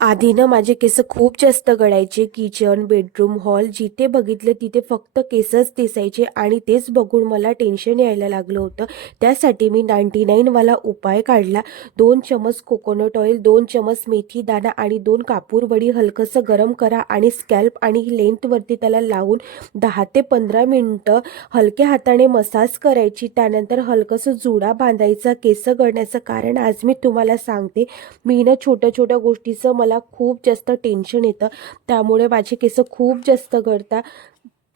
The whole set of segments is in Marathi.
आधी ना माझे केस खूप जास्त गळायचे. किचन, बेडरूम, हॉल जिथे बघितले तिथे फक्त केसच दिसायचे आणि तेच बघून मला टेन्शन यायला लागलं होतं. त्यासाठी मी 99 वाला उपाय काढला. 2 चमच कोकोनट ऑइल, 2 चमच मेथी दाणा आणि 2 कापूर वडी हलकंसं गरम करा आणि स्कॅल्प आणि लेंथवरती त्याला लावून 10 ते 15 मिनिटं हलक्या हाताने मसाज करायची. त्यानंतर हलकंसं जुडा बांधायचा. केस गळण्याचं कारण आज मी तुम्हाला सांगते. मी ना छोट्या छोट्या गोष्टीचं मला खूप जास्त टेन्शन येतं, त्यामुळे माझे केस खूप जास्त गळतात.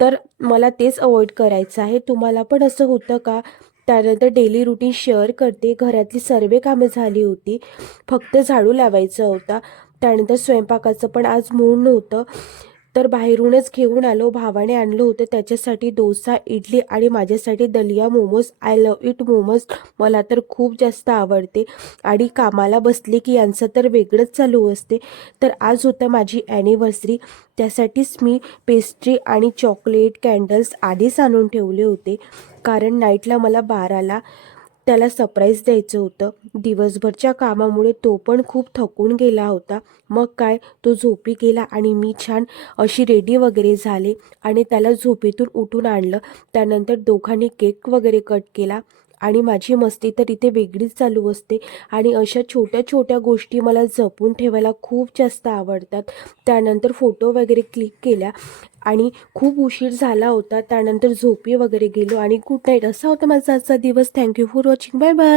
तर मला तेच अवॉइड करायचं आहे. तुम्हाला पण असं होतं का? त्यानंतर डेली रुटीन शेअर करते. घरातली सर्व कामे झाली होती, फक्त झाडू लावायचा होता. त्यानंतर स्वयंपाकाचं पण आज मूड नव्हतं, तर बाहेरूनच घेऊन आलो. भावाने आणलं होतं त्याच्यासाठी डोसा, इडली आणि माझ्यासाठी दलिया momos. I love it momos. मला तर खूप जास्त आवडते आणि कामाला बसले की यांचं तर वेगळंच चालू असते. तर आज होतं माझी ॲनिव्हर्सरी, त्यासाठीच मी पेस्ट्री आणि चॉकलेट, कॅन्डल्स आधीच आणून ठेवले होते, कारण नाईटला मला 12ला त्याला सरप्राईज द्यायचं होतं. दिवसभरच्या कामामुळे तो पण खूप थकून गेला होता. मग काय, तो झोपी गेला आणि मी छान अशी रेडी वगैरे झाले आणि त्याला झोपेतून उठून आणलं. त्यानंतर दोघांनी केक वगैरे कट केला आणि माझी मस्ती तर इथे वेगळीच चालू असते आणि अशा छोट्या छोट्या गोष्टी मला जपून ठेवायला खूप जास्त आवडतात. त्यानंतर फोटो वगैरे क्लिक केल्या आणि खूप उशीर झाला होता. त्यानंतर झोपी वगैरे गेलो आणि गुड नाईट. असा होता माझा आजचा दिवस. Thank you for watching. Bye bye.